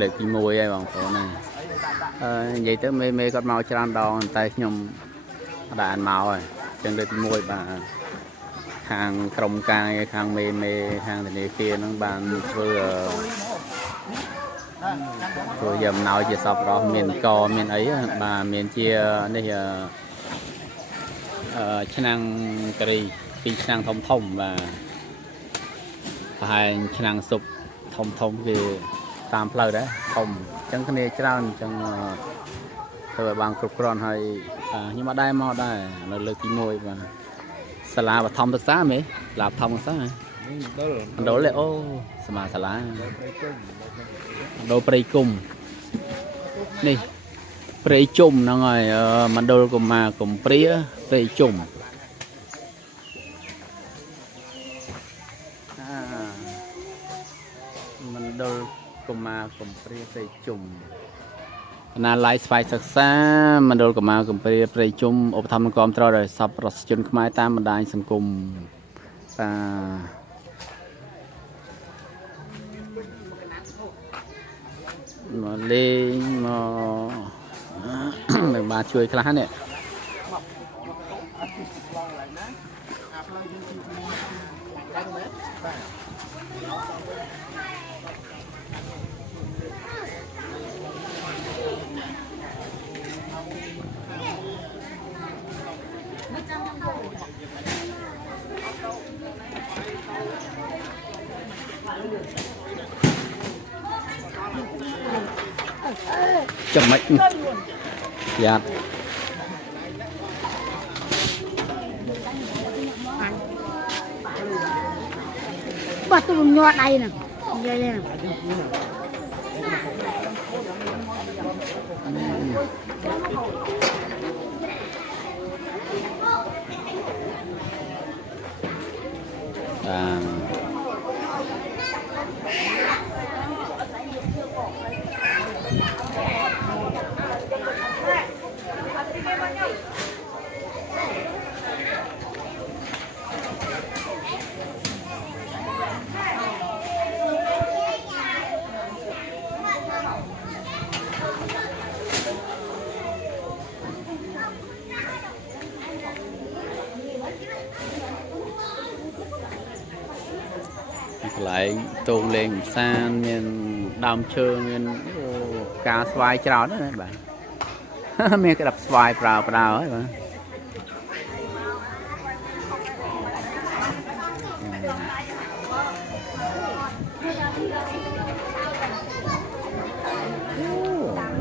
លើកទី1ហើយបងប្អូនហ្នឹងនិយាយទៅមេគាត់មកច្រើនដងតែខ្ញុំអត់បានមកហើយអញ្ចឹងលើកទី1បាទខាងក្រុមការងារខាងមេខាងធនាគារហ្នឹងបានធ្វើយកអំណោយជាសពរស់មានកមានអីបាទមានជានេះឆ្នាំងការី2ឆ្នាំងធំបាទប្រហែលឆ្នាំងស៊ុបធំគេតាមផ្លូវដែរធំអញ្ចឹងគ្នាច្រើនអញ្ចឹងធ្វើឲ្យបានគ្រប់គ្រាន់ហើយខ្ញុំអត់ដែរមកដែរនៅលើកទី1បាទសាលាបឋមសិក្សាមែនសាលាបឋមសិក្សាមណ្ឌលអូសមាសាលាមណ្ឌលព្រៃគុំនេះព្រៃជុំហ្នឹងហើយមណ្ឌលកុមារកំព្រាព្រៃជុំមណ្ឌលកុមារកំព្រាព្រៃជុំណាឡាយស្វ័យសិក្សាមណ្ឌលកុមារកំព្រាព្រៃជុំឧបត្ថម្ភនិងគាំទ្រដោយសប្បុរសជនខ្មែរតាមបណ្ដាញសង្គមមកលេងមកនឹងបានជួយខ្លះនេះចំណុចយ៉ាត់បាត់ទៅញាត់ដៃហ្នឹងនិយាយហ្នឹងកន្លែងតូងលេងផ្សារមានដើមឈើមានការស្វាយច្រើនណាស់បាទមានក្តាប់ស្វាយប្រើហើយបាទ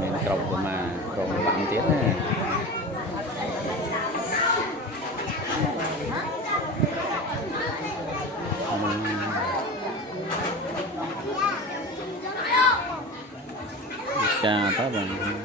មានក្រុមបាំងទៀតណាចាតើបង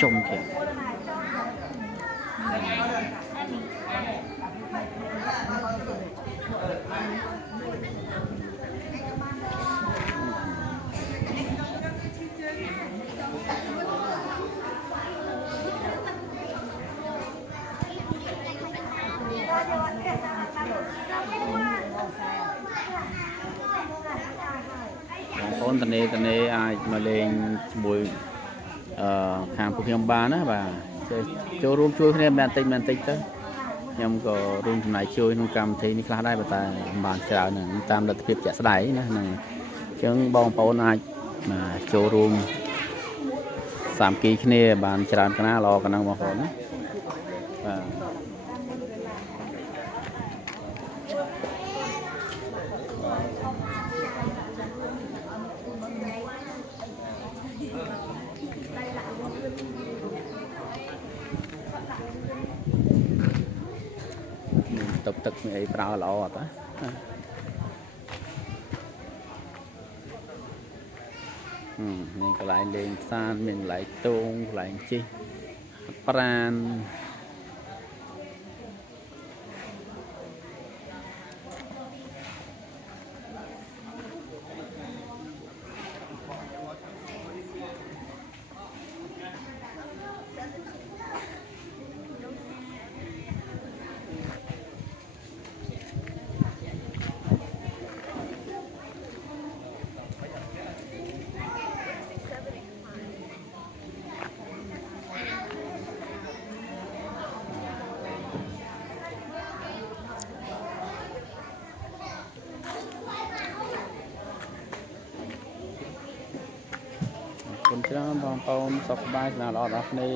chôm kìa con tần này ai mà lên buổi hàng của phiên ba nữa và cho room chui cái này mình tích tới nhưng có room này chui nông cam thì ní khá đây và bàn chào này tam đặt tiếp chạy đáy nữa này chứng bong bóng ai mà cho room 3 គីគ្នាបានច្រើនកណាល្អកណ្ដឹងបងប្អូនណាបាទទឹកមានអីប្រើល្អអត់ណាមានកន្លែងលេងសានមានកន្លែងតូងកន្លែងជិះប្រានคุณเจ้าบองปอนสบายสนาหล่อดอกนี่